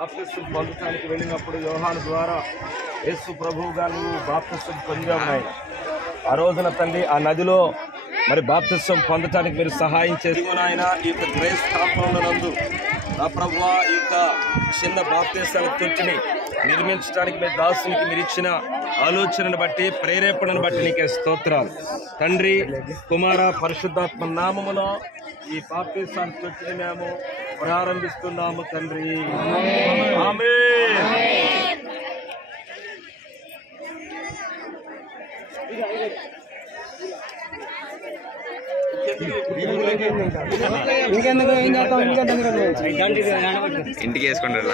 బాప్తిసం పొందడానికి వెళ్ళినప్పుడు యోహాను ద్వారా యేసు ప్రభువు గారు బాప్తిసం పొందాము ఆయన. ఆ రోజున తండ్రి ఆ నదిలో మరి బాప్తిసం పొందడానికి మీరు సహాయం చేసి ఆయన ఈ యొక్క గ్రేస్ కాంపౌండ్ నందు నా ప్రభువా ఈ యొక్క చిన్న బాప్తిసాల తొట్టిని నిర్మించడానికి మీ దాసునికి మీరు ఇచ్చిన ఆలోచనను బట్టి ప్రేరేపణను బట్టి నీకే స్తోత్రాలు తండ్రి. కుమార పరిశుద్ధాత్మ నామములో ఈ బాప్తిసాల తొట్టిని మేము ప్రారంభిస్తున్నాము తండ్రి. ఆమేన్. ఇంటికి వేసుకుంటారు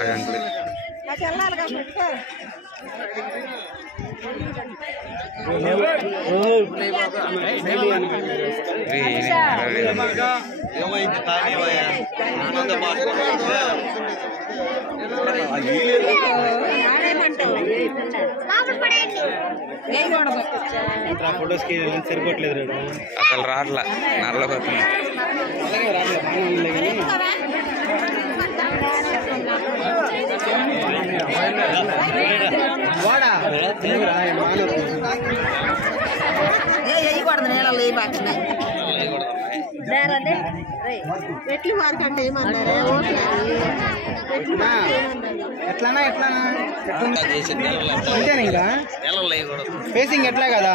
ఫోటోస్కి సరిపోవట్లేదు అసలు రాట్లా నల్లకి వస్తుంది. ఎట్లానా అంతేనా ఇంకా ఫేసింగ్ ఎట్లా కదా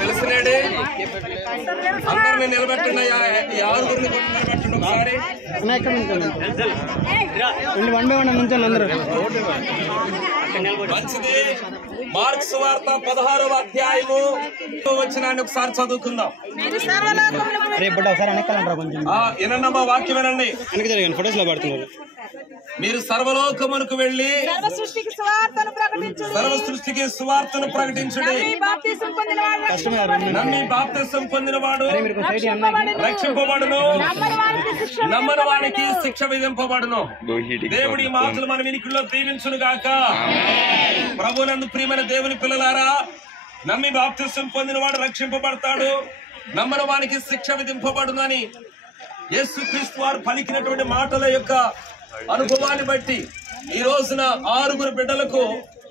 వెలుసులేడే అందరిని నిలబెట్టండి. ఈ ఆరుగురిని నిలబెట్టండి ఒకసారి. వన్ బై వన్ నుంచండి అందరూ. మంచిది. మార్క్స్ వార్త 16వ అధ్యాయము వచ్చినాన్ని ఒకసారి చదువుకుందాం. రేపు ఒకసారి వెనకాలంటారా కొంచెం వినండమ్మా, వాక్యం వినండి. వెనక జరిగాను ఫొటోస్ లో పడుతున్నారు. మీరు సర్వలోకమునకు వెళ్ళి సర్వ సృష్టికి సువార్తను ప్రకటించుడి. నమ్మి బాప్తిసం పొందినవాడు రక్షింపబడును, నమ్మని వానికి శిక్ష విధింపబడును. దేవుడి మాటలు మన వినికిడిలో దీవించును గాక. ప్రభునందు ప్రియమైన దేవుని పిల్లలారా, నమ్మి బాప్తిసం పొందినవాడు రక్షింపబడతాడు, నమ్మని వానికి శిక్ష విధింపబడును అని యేసుక్రీస్తు వారు పలికినటువంటి మాటల యొక్క అనుభవాన్ని బట్టి ఈ రోజున 6 బిడ్డలకు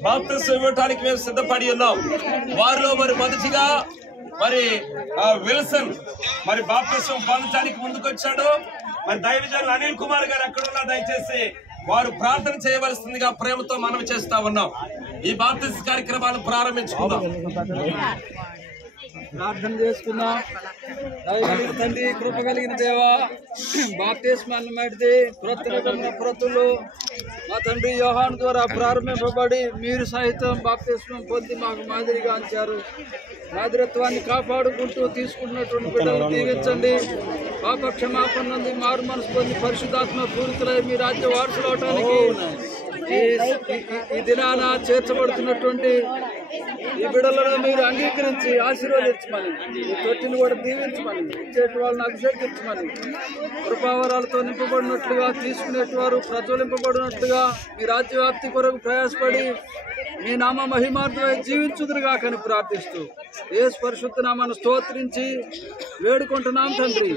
బాప్తిసం ఇవ్వటానికి మేము సిద్ధపడి ఉన్నాం. వారిలో మరి మొదటిగా మరి విల్సన్ మరి బాప్తిసం పొందడానికి ముందుకొచ్చాడు. మరి దైవజనులు అనిల్ కుమార్ గారు ఎక్కడున్నా దయచేసి వారు ప్రార్థన చేయవలసిందిగా ప్రేమతో మనవి చేస్తా ఉన్నాం. ఈ బాప్తిసం కార్యక్రమాన్ని ప్రారంభించుకుందాం. ప్రార్థన చేసుకుందాం. తండ్రి, కృప కలిగిన దేవా, బాప్తిస్మాన్ని మడిది ప్రతులు మా తండ్రి యోహాను ద్వారా ప్రారంభింపబడి మీరు సహితం బాప్తిస్మం పొంది మాకు మాదిరిగా అంచారు. మాదిరత్వాన్ని కాపాడుకుంటూ తీసుకున్నటువంటి బిడ్డలు దీవించండి. పాప క్షమాపణ నుండి మారు మనసు పొంది పరిశుద్ధాత్మ పూరితులై మీ రాజ్య వారసులు అవటానికి ఈ దినాన చేర్చబడుతున్నటువంటి ఈ బిడ్డలను మీరు అంగీకరించి ఆశీర్వదించమని, ఈ తొట్టిని కూడా దీవించమని, ఇచ్చేటి వాళ్ళని అభిషేకించమని, కృపావరాలతో నింపబడినట్లుగా తీసుకునేటివారు ప్రజ్వలింపబడినట్లుగా మీ రాజ్యవ్యాప్తి కొరకు ప్రయాసపడి మీ నామ మహిమార్థమై జీవించుదురుగా కని ప్రార్థిస్తూ యేసు పరిశుద్ధ నామాన్ని స్తోత్రించి వేడుకుంటున్నాం తండ్రి.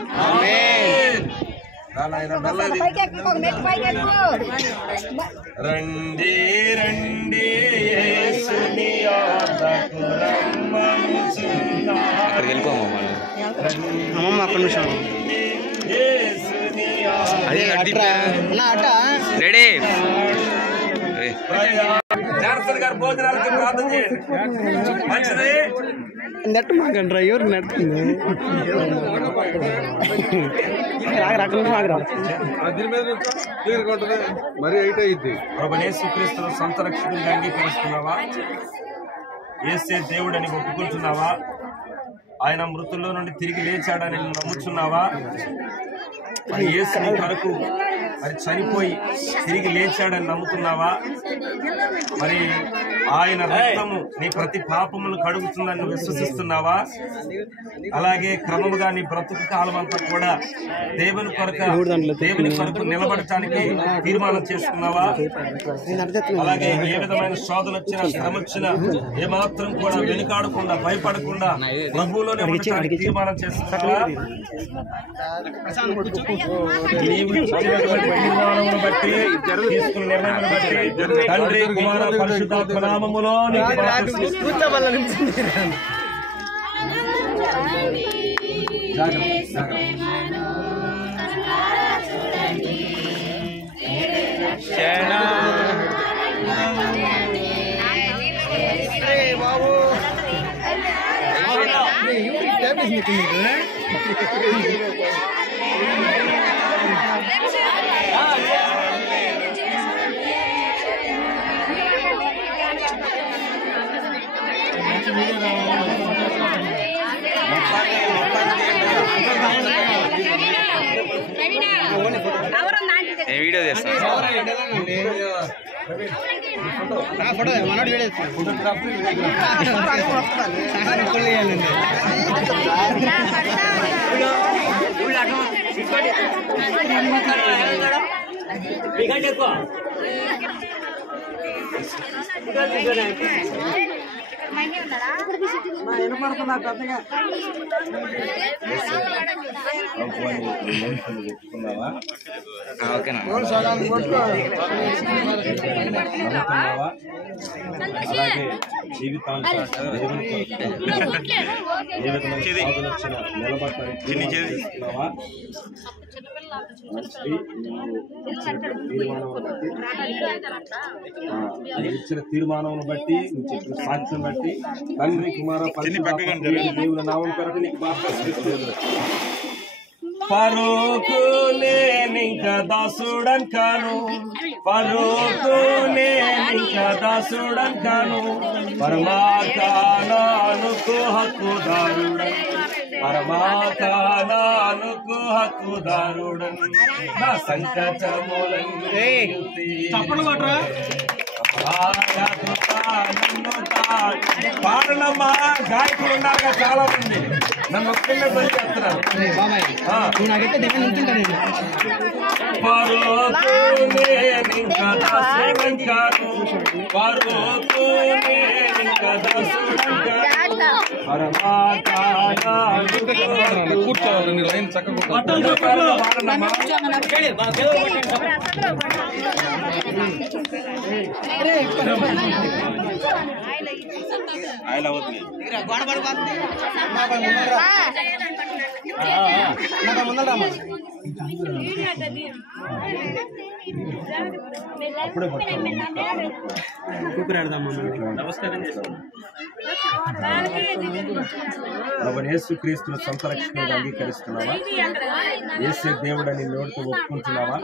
రండి రండి యేసుని ఆదకు రమ్మనుచున్నాడు. అక్కడికి వెళ్ళిపోమా అమ్మమ్మ అక్కడ నిమిషం రెడీ. జాన్సన్ గారు భోజనాలకి ప్రార్థన చేయండి. మంచిది. నెట్ మాకండి ఎవరు నెట్ మరి ఎయిట్ అయింది. ప్రభువైన యేసుక్రీస్తును సొంత రక్షకుడిగా అంగీకరిస్తున్నావా? యేసే దేవుడని ఒప్పుకుంటున్నావా? ఆయన మృతుల్లో నుండి తిరిగి లేచాడని నమ్ముతున్నావా? మరి యేసు నీ కొరకు మరి చనిపోయి తిరిగి లేచాడని నమ్ముతున్నావా? మరి ఆయన రక్తము నీ ప్రతి పాపమును కడుగుతుందని విశ్వసిస్తున్నావా? అలాగే క్రమముగా నీ బ్రతుకు కాలం అంతా కూడా దేవుని కొరకు నిలబడటానికి తీర్మానం చేసుకున్నావా? అలాగే ఏ విధమైన శోధన వచ్చినా, శ్రమ వచ్చినా ఏమాత్రం కూడా వెనుకాడకుండా, భయపడకుండా ప్రభువులోనే ఉండటానికి తీర్మానం చేసుకున్నావా? తీర్మానమును బట్టి, తీసుకున్న నిర్ణయం బట్టి తండ్రి, కుమార, పరిశుద్ధాత్మ నామములో వీడియో చేస్తాను. ఫోటో మనోడు వీడియో ఓకేనా? అలాగే జీవితాంతం నిలబడతావా? ఇచ్చిన తీర్మానం బట్టి, నువ్వు చెప్పిన సాక్ష్యం బట్టి తండ్రి, కుమార, దేవుని నామం కొరకు నీకు బాప్తిస్మం. పరోకు నేనింకా దాసుడన్ కాను, పరోకు నేనింకా దాసుడన్ కాను, పరమాత్మకు హక్కుదారుడన్, పరమాత్మకు హక్కుదారుడన్, నా సంకటములన్నీ పాడనమ్మా. గాయకులు ఉన్నారు చాలా మంది, నన్ను ఒక్కనే బలి చేస్తున్నారు. కూర్చోవాలి లైన్ చక్కగా యేసుక్రీస్తును సొంత రక్షకునిగా అంగీకరిస్తున్నావా? యేసే దేవుడని నోటితో ఒప్పుకుంటున్నావా?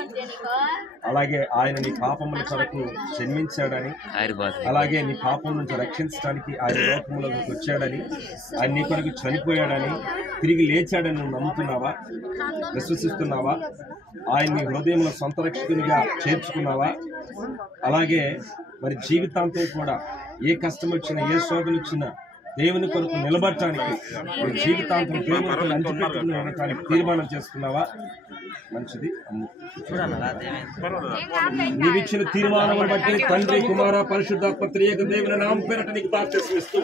అలాగే ఆయన నీ పాపముల కొరకు జన్మించాడని, అలాగే నీ పాపం నుంచి రక్షించడానికి ఆయన లోకములోకి వచ్చాడని, ఆయన నీ కొరకు చనిపోయాడని, తిరిగి లేచాడని నువ్వు నమ్ముతున్నావా? విశ్వసిస్తున్నావా? ఆయన నీ హృదయంలో సొంత రక్షకునిగా చేర్చుకున్నావా? అలాగే మరి జీవితాంతం కూడా ఏ కష్టం వచ్చినా, ఏ శోధన వచ్చినా దేవుని కొరకు నిలబడటానికి, జీవితాంతం దేవుని కొరకు అంటిపెట్టుకుని ఉండటానికి తీర్మానం చేసుకున్నావా? మంచిది. నీవిచ్చిన తీర్మానం బట్టి తండ్రి, కుమార, పరిశుద్ధాత్మ త్రియేక దేవుని నామం పేరట నీకు బాప్తిస్మం ఇస్తూ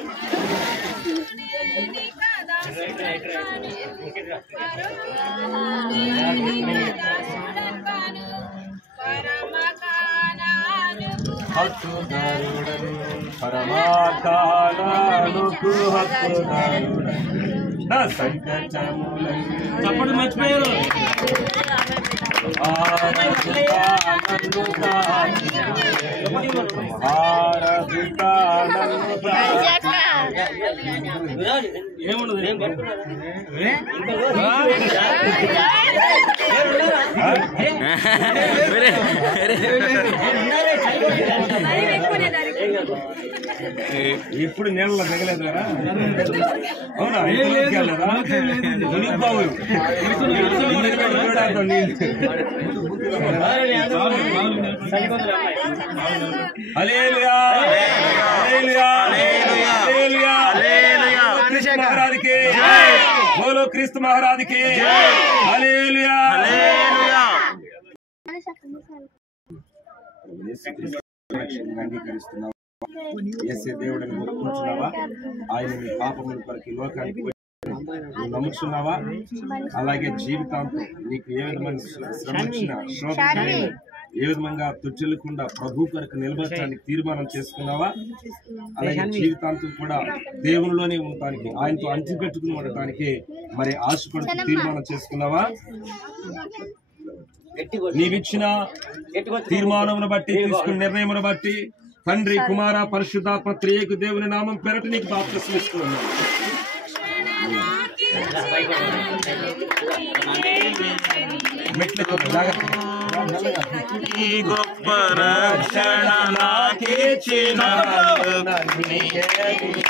పరమాత్మకు హక్కుదారుడన్, నా సంకటములన్నీ మర్చిపోయారు. ఇప్పుడు నీళ్ళ తగలేదారా? అవునా? హల్లెలూయా హల్లెలూయా హల్లెలూయా హల్లెలూయా महाराज के बोलो क्रिस्त महाराज के హల్లెలూయా హల్లెలూయా అంగీకరిస్తున్నావా? యేసే దేవుడిని ఒప్పుకుంటున్నావా? ఆయన నీ పాపముల కొరకు ఈ లోకానికి నువ్వు నమ్ముతున్నావా? అలాగే జీవితాంతం నీకు ఏ విధమైన శ్రమ వచ్చినా శోధన ఏ విధంగా తుచ్చలకుండా ప్రభు కొరకు నిలబడటానికి తీర్మానం చేసుకున్నావా? అలాగే జీవితాంతం కూడా దేవునిలోనే ఉండటానికి ఆయనతో అంటిపెట్టుకుని ఉండటానికి మరి ఆశపడుతూ తీర్మానం చేసుకున్నావా? నీవిచ్చిన తీర్మానమును బట్టి తీసుకున్న నిర్ణయమును బట్టి తండ్రి కుమార పరిశుద్ధాత్మ త్రియేక దేవుని నామం పేరట నీకు బాప్తిస్మం ఇస్తున్నాను. మెట్ల గొప్ప రక్షణ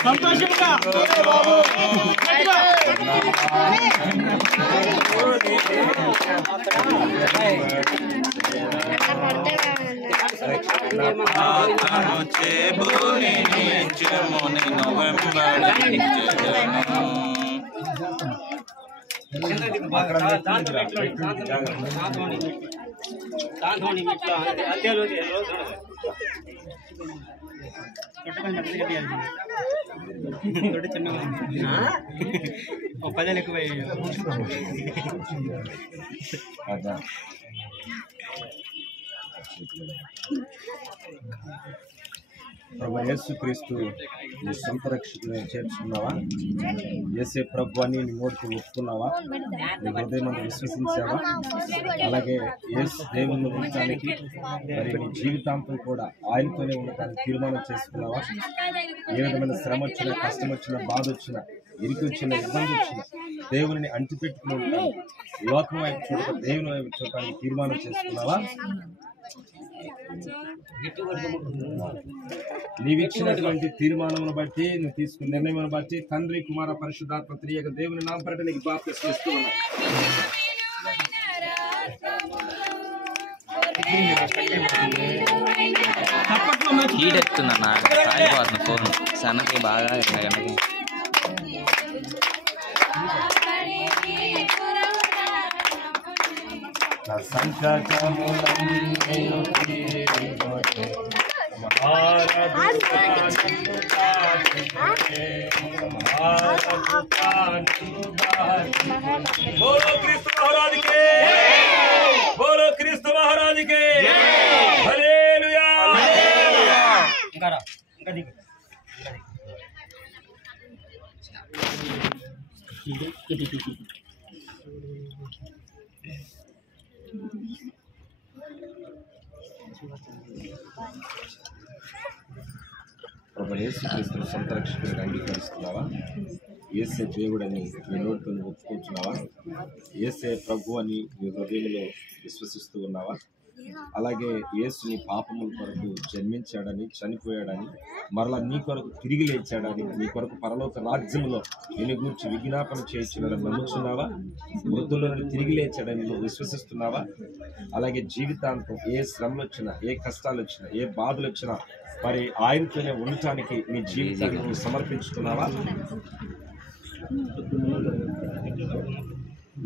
సంతోషంగా పదేళ్ళు ఎక్కువ ప్రభు యేసుక్రీస్తు నీ సొంత రక్షకుని చేర్చుకున్నావా? యేసే ప్రభు అని నీ నోటితో ఒప్పుకున్నావా? నీ హృదయం విశ్వసించావా? అలాగే యేసు దేవుని ఉండటానికి మరి నీ జీవితాంతం కూడా ఆయనతోనే ఉండటానికి తీర్మానం చేసుకున్నావా? ఏ విధమైన శ్రమ వచ్చినా, కష్టం వచ్చినా, బాధ వచ్చినా, ఇరికి వచ్చిన ఇబ్బంది వచ్చిన దేవుని అంటిపెట్టుకుని ఉంటాను లోకం వైపు చూడక దేవుని వైపు చూడటానికి తీర్మానం చేసుకున్నావా? నీవిచ్చినటువంటి తీర్మానమును బట్టి నువ్వు తీసుకున్న నిర్ణయం బట్టి తండ్రి కుమార పరిశుద్ధాత్మ త్రియేక దేవుని నామం పేరట నీకు బాప్తిస్మం ఇస్తూ ఉన్నాను. హీట్ ఎక్కుతుందన్న, కాలిపోతుంది ఫోన్ సన్నకి బాగా ఎండకి. बोलो क्रिस्त महाराज के, बोलो क्रिस्त महाराज के हालेलुया। ప్రభు యేసుక్రీస్తును సొంత రక్షకుడిగా అంగీకరిస్తున్నావా? యేసే దేవుడని నీ నోటితో ఒప్పుకుంటున్నావా? యేసే ప్రభు అని నీ హృదయంలో విశ్వసిస్తూ ఉన్నావా? అలాగే యేసు నీ పాపముల కొరకు జన్మించాడని, చనిపోయాడని, మరలా నీ కొరకు తిరిగి లేచాడని, నీ కొరకు పరలోక రాజ్యంలో నేను గూర్చి విజ్ఞాపన చేయించాడని నమ్ముచున్నావా? మృతుల్లో తిరిగి లేచాడని నువ్వు విశ్వసిస్తున్నావా? అలాగే జీవితాంతం ఏ శ్రమలు వచ్చినా, ఏ కష్టాలు వచ్చినా, ఏ బాధలు వచ్చినా మరి ఆయనతోనే ఉండటానికి నీ జీవితాన్ని నువ్వు సమర్పించుకున్నావా?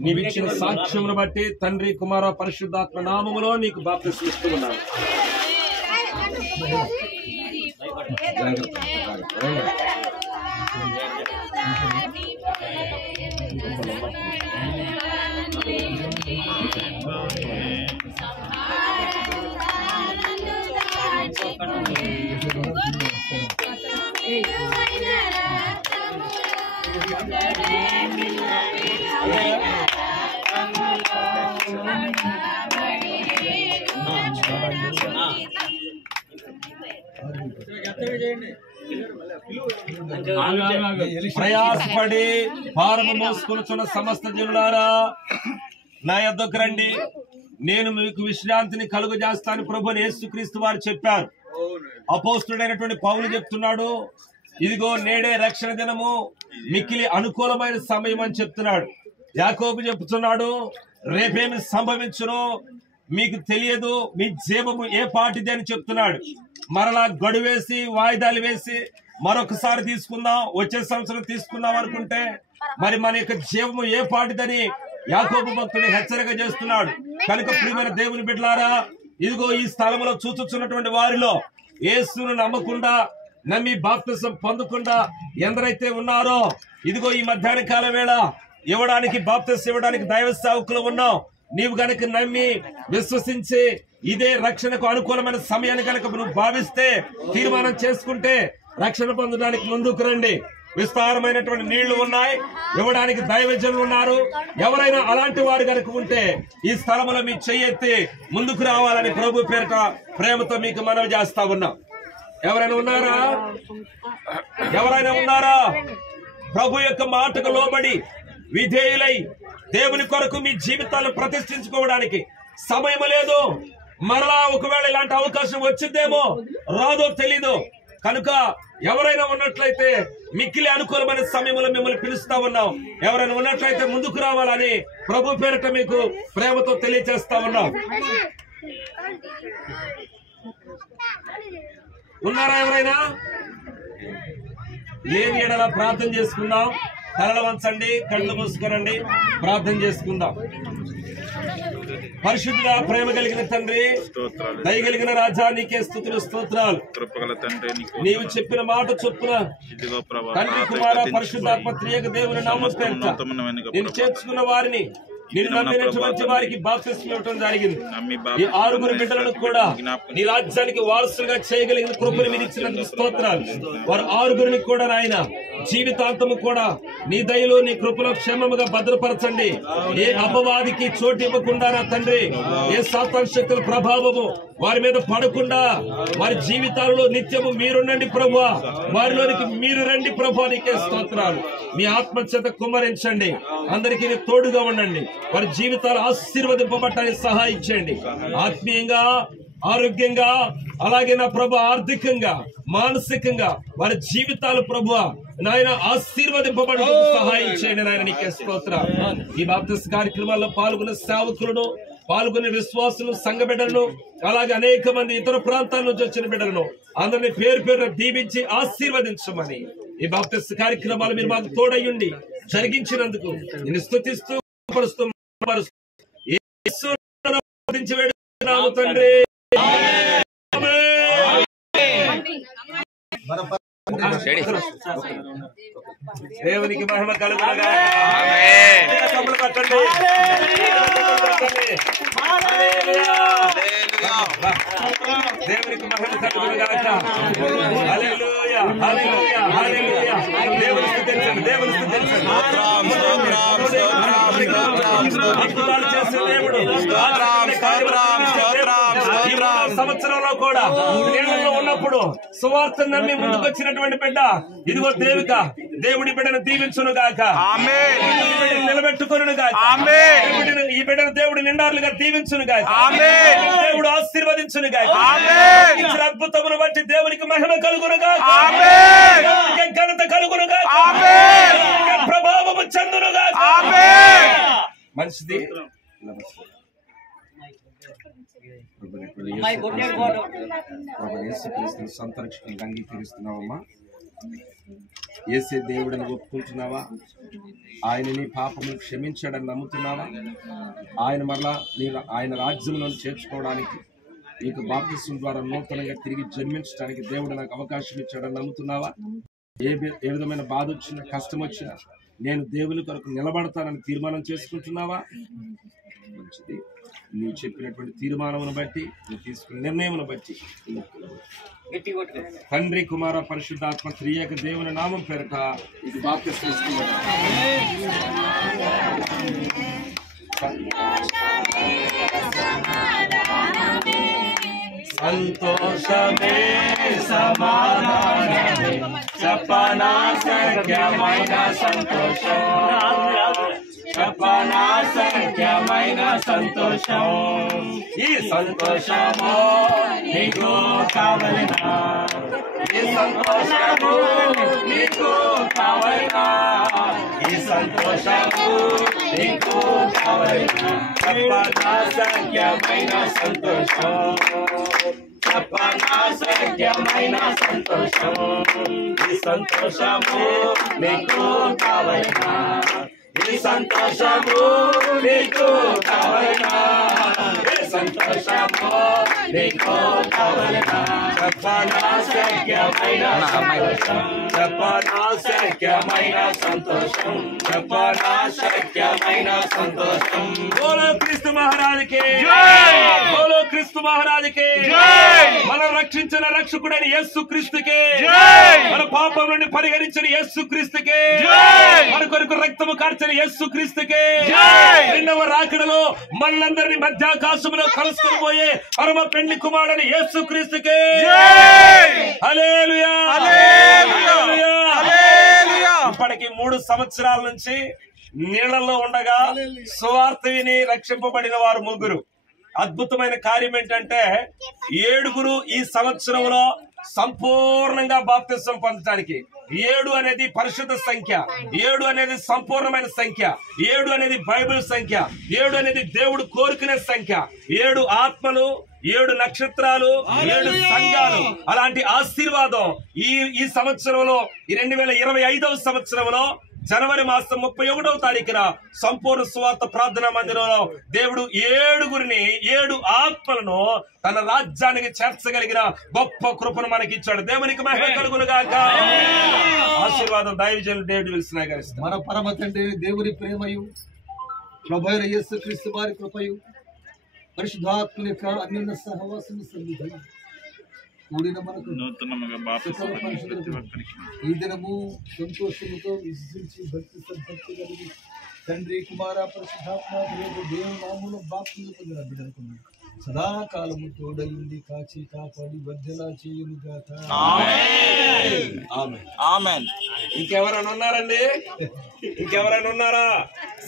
నీవిచ్చిన సాక్ష్యమును బట్టి తండ్రి కుమార పరిశుద్ధాత్మ నామములో నీకు బాప్తిస్మం ఇస్తూ ఉన్నాను. ప్రయాసపడి భారము మోసుకొనుచున్న సమస్త జనులారా నా యొద్దకు రండి, నేను మీకు విశ్రాంతిని కలుగజేస్తాను ప్రభువుని యేసుక్రీస్తు వారు చెప్పారు. అపోస్తుడైనటువంటి పౌలు చెప్తున్నాడు, ఇదిగో నేడే రక్షణ దినము, మిక్కిలి అనుకూలమైన సమయం అని చెప్తున్నాడు. యాకోబు చెప్తున్నాడు, రేపేమి సంభవించునో మీకు తెలియదు, మీ జీవము ఏ పాటిది అని చెప్తున్నాడు. మరలా గడువేసి వాయిదాలు వేసి మరొకసారి తీసుకుందాం, వచ్చే సంవత్సరం తీసుకుందాం అనుకుంటే మరి మన యొక్క జీవము ఏ పాటిదని యాకోబు భక్తుడు హెచ్చరిక చేస్తున్నాడు. కనుక ప్రియమైన దేవుని బిడ్డలారా, ఇదిగో ఈ స్థలంలో చూచుచున్నటువంటి వారిలో యేసును నమ్మకుండా, నమ్మి బాప్తిసం పొందకుండా ఎందరైతే ఉన్నారో, ఇదిగో ఈ మధ్యాహ్న కాల వేళ ఇవ్వడానికి, బాప్తిసం ఇవ్వడానికి దైవ సేవకులు ఉన్నాం. నీవు గనక నమ్మి విశ్వసించి ఇదే రక్షణకు అనుకూలమైన సమయాన్ని కనుక నువ్వు భావిస్తే, తీర్మానం చేసుకుంటే రక్షణ పొందడానికి ముందుకు రండి. విస్తారమైనటువంటి నీళ్లు ఉన్నాయి, ఇవ్వడానికి దైవజనులు ఉన్నారు. ఎవరైనా అలాంటి వారు కనుక ఉంటే ఈ స్థలంలో మీ చెయ్యెత్తి ముందుకు రావాలని ప్రభు పేరిట ప్రేమతో మీకు మనవి చేస్తా ఉన్నాం. ఎవరైనా ఉన్నారా? ఎవరైనా ఉన్నారా? ప్రభు యొక్క మాటకు లోబడి విధేయులై దేవుని కొరకు మీ జీవితాలను ప్రతిష్ఠించుకోవడానికి సమయం లేదు. మరలా ఒకవేళ ఇలాంటి అవకాశం వచ్చిందేమో, రాదో తెలీదు. కనుక ఎవరైనా ఉన్నట్లయితే మిక్కిలి అనుకూలమైన సమయంలో మిమ్మల్ని పిలుస్తా ఉన్నాం. ఎవరైనా ఉన్నట్లయితే ముందుకు రావాలని ప్రభు పేరిట మీకు ప్రేమతో తెలియజేస్తా ఉన్నాం. ఉన్నారా ఎవరైనా? లేని ఎడల ప్రార్థన చేసుకుందాం. తలలు వంచండి, కళ్ళు మూసుకోనండి, ప్రార్థన చేసుకుందాం. పరిశుద్ధుడా, ప్రేమ కలిగిన తండ్రి, దయగలిగిన రాజా, నీకే స్తుతులు స్తోత్రాలు. నీవు చెప్పిన మాట చొప్పున తండ్రి, కుమార, పరిశుద్ధాత్మ త్రియక దేవుని నామం పేరిట నేను చేర్చుకున్న వారిని, నేను నమ్మినటువంటి వారికి బాప్తిస్మం ఇవ్వడం జరిగింది. ఈ 6 బిడ్డలను కూడా నీ రాజ్యానికి వారసులుగా చేయగలిగిన కృపను మీరు ఇచ్చినందుకు స్తోత్రాలు. వారు 6 కూడా నాయన జీవితాంతము కూడా నీ దయలో, నీ కృపలో క్షేమముగా భద్రపరచండి. ఏ అపవాదికి చోటు ఇవ్వకుండా నా తండ్రి, ఏ సాతాను శక్తుల ప్రభావము వారి మీద పడకుండా వారి జీవితాలలో నిత్యము మీరుండండి ప్రభువా. వారిలోనికి మీరు రండి ప్రభువా. నీకే స్తోత్రాలు. మీ ఆత్మచేత కుమ్మరించండి. అందరికీ తోడుగా ఉండండి. వారి జీవితాలు ఆశీర్వదింపబట్టానికి సహాయం చేయండి. ఆత్మీయంగా, ఆరోగ్యంగా, అలాగే నా ప్రభు ఆర్థికంగా, మానసికంగా వారి జీవితాలు ప్రభువా నాయన ఆశీర్వదింపబడడానికి సహాయం చేయండి నాయన. నీకే స్తోత్రాలు. ఈ బాప్తిస్మ కార్యక్రమాల్లో పాల్గొన్న సేవకులను, పాల్గొనే విశ్వాసులు, సంఘ బిడ్డలను, అలాగే అనేక మంది ఇతర ప్రాంతాల నుంచి వచ్చిన బిడ్డలను అందరినీ పేరు పేరు దీవించి ఆశీర్వదించమని ఈ బాప్తిస్మ కార్యక్రమాలు మీరు మాకు తోడయ్యుండి జరిగించినందుకు నేను స్తుతిస్తూ తండ్రి. దేవునికి మహిమ కలుగునగా. దేవునికి మహిమ కలుగునగాక. హల్లెలూయా, హల్లెలూయా, హల్లెలూయా. దేవుని స్తుతించండి, దేవుని స్తుతించండి. అద్భుతాలు చేసే దేవుడు, సంవత్సరంలో కూడా నీళ్లలో ఉన్నప్పుడు సువార్త నమ్మి ముందుకు వచ్చినటువంటి బిడ్డ, ఇదిగో దేవిక, దేవుడి బిడ్డను దీవించును గాక, నిలబెట్టుకును గాక, ఈ బిడ్డను దేవుడు నిండారులుగా దీవించును గాక, దేవుడు ఆశీర్వదించును గాక. ఇచ్చిన అద్భుతమును బట్టి దేవునికి మహిమ కలుగును గాక, ఘనత కలుగును గాక, ప్రభావము చెందును గాక. మంచిది. సంతరక్షకులుగా అంగీకరిస్తున్నావమ్మా? యేసే దేవుడిని ఒప్పుకుంటున్నావా? ఆయన నీ పాపము క్షమించాడని నమ్ముతున్నావా? ఆయన మరలా ఆయన రాజ్యంలో చేర్చుకోవడానికి, నీకు బాప్తిస్మం ద్వారా నూతనంగా తిరిగి జన్మించడానికి దేవుడు నాకు అవకాశం ఇచ్చాడని నమ్ముతున్నావా? ఏ విధమైన బాధ వచ్చినా, కష్టం వచ్చినా నేను దేవుని కొరకు నిలబడతానని తీర్మానం చేసుకుంటున్నావా? మంచిది. నువ్వు చెప్పినటువంటి తీర్మానమును బట్టి, నువ్వు తీసుకున్న నిర్ణయమును బట్టి తండ్రి, కుమార, పరిశుద్ధాత్మ త్రియేక దేవుని నామం పేరట ఇది బాప్తిస్మం ఇస్తున్నాను. సంతోషమే సమాధానమే చెప్పనా సఖ్యమైన సంతోషం చెప్పనా సఖ్యమైన సంతోషం ఈ సంతోషము నీకు కావలినా ఈ సంతోషము నీకు కావలినా ఈ సంతోషము నీకు కావలినా చెప్పనా సఖ్యమైన సంతోషం చెప్పనా సఖ్యమైన సంతోషం ఈ సంతోషము నీకు కావలినా ఈ సంతోషము నీకు కావలినా ఈ సంతోషము నీకు కావలినా చెప్పనా సఖ్యమైన సంతోషం చెప్పనా సఖ్యమైన సంతోషం చెప్పనా సఖ్యమైన సంతోషం బోలో క్రీస్తు మహారాజుకి బోలో క్రీస్తు మహారాజుకి మనం రక్షించిన రక్షకుడైన యేసు క్రీస్తుకే మన పాపం నుండి పరిహరించిన యేసు క్రీస్తుకే మన కొరకు రక్తము కార్చిన యేసు క్రీస్తుకే రెండవ రాకడలో మనందరినీ మధ్యాకాశంలో కలుసుకొని పోయే పరమ పెండ్లి కుమారుడైన యేసు క్రీస్తుకే హల్లెలూయా హల్లెలూయా. ఇప్పటికి 3 సంవత్సరాల నుంచి నీళ్లలో ఉండగా సువార్త విని రక్షింపబడిన వారు 3. అద్భుతమైన కార్యం ఏంటంటే 7 ఈ సంవత్సరంలో సంపూర్ణంగా బాప్తిసం పొందడానికి 7 అనేది పరిశుద్ధ సంఖ్య 7 అనేది సంపూర్ణమైన సంఖ్య 7 అనేది బైబిల్ సంఖ్య 7 అనేది దేవుడు కోరుకునే సంఖ్య 7 ఆత్మలు 7 నక్షత్రాలు 7 సంఘాలు అలాంటి ఆశీర్వాదం ఈ సంవత్సరంలో ఈ 2025వ సంవత్సరంలో జనవరి మాసం 31వ తారీఖున సంపూర్ణ సువార్త ప్రార్థనా మందిరంలో దేవుడు 7 ఆత్మలను తన రాజ్యానికి చేర్చగలిగిన గొప్ప కృపను మనకి ఇచ్చాడు. దేవునికి మహిమ కలుగును గాక. ఆశీర్వాదం దైవజనులు డేవిడ్ విల్సన్ గారు ఇస్తారు. మన పరమ తండ్రి దేవుని ప్రేమయు ప్రభువైన యేసుక్రీస్తు వారి కృపయు పరిశుద్ధాత్మ యొక్క అన్యోన్య సహవాసము సన్నిధిని కూడిన మనకు ఈ దినము సంతోషముతో విశ్వసించి భక్తి సద్భక్తి కలిగి తండ్రి కుమార పరిశుద్ధాత్మ దేవుని నామములో బాప్తిజం పొందిన బిడ్డలకు సదాకాలము తోడయుండి కాచి కాపాడి వర్ధలా చేయునుగాక. ఆమేన్. ఇంకెవరైనా ఉన్నారండి? ఇంకెవరైనా ఉన్నారా?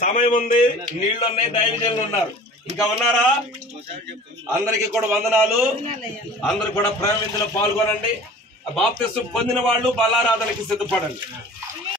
సమయం ఉంది, నీళ్లు ఉన్నాయి, దైవజనులు ఉన్నారు. ఇంకా ఉన్నారా? అందరికీ కూడా వందనాలు. అందరూ కూడా ప్రేమ విందులో పాల్గొనండి. బాప్తిసం పొందిన వాళ్ళు బలారాధనకి సిద్ధపడండి.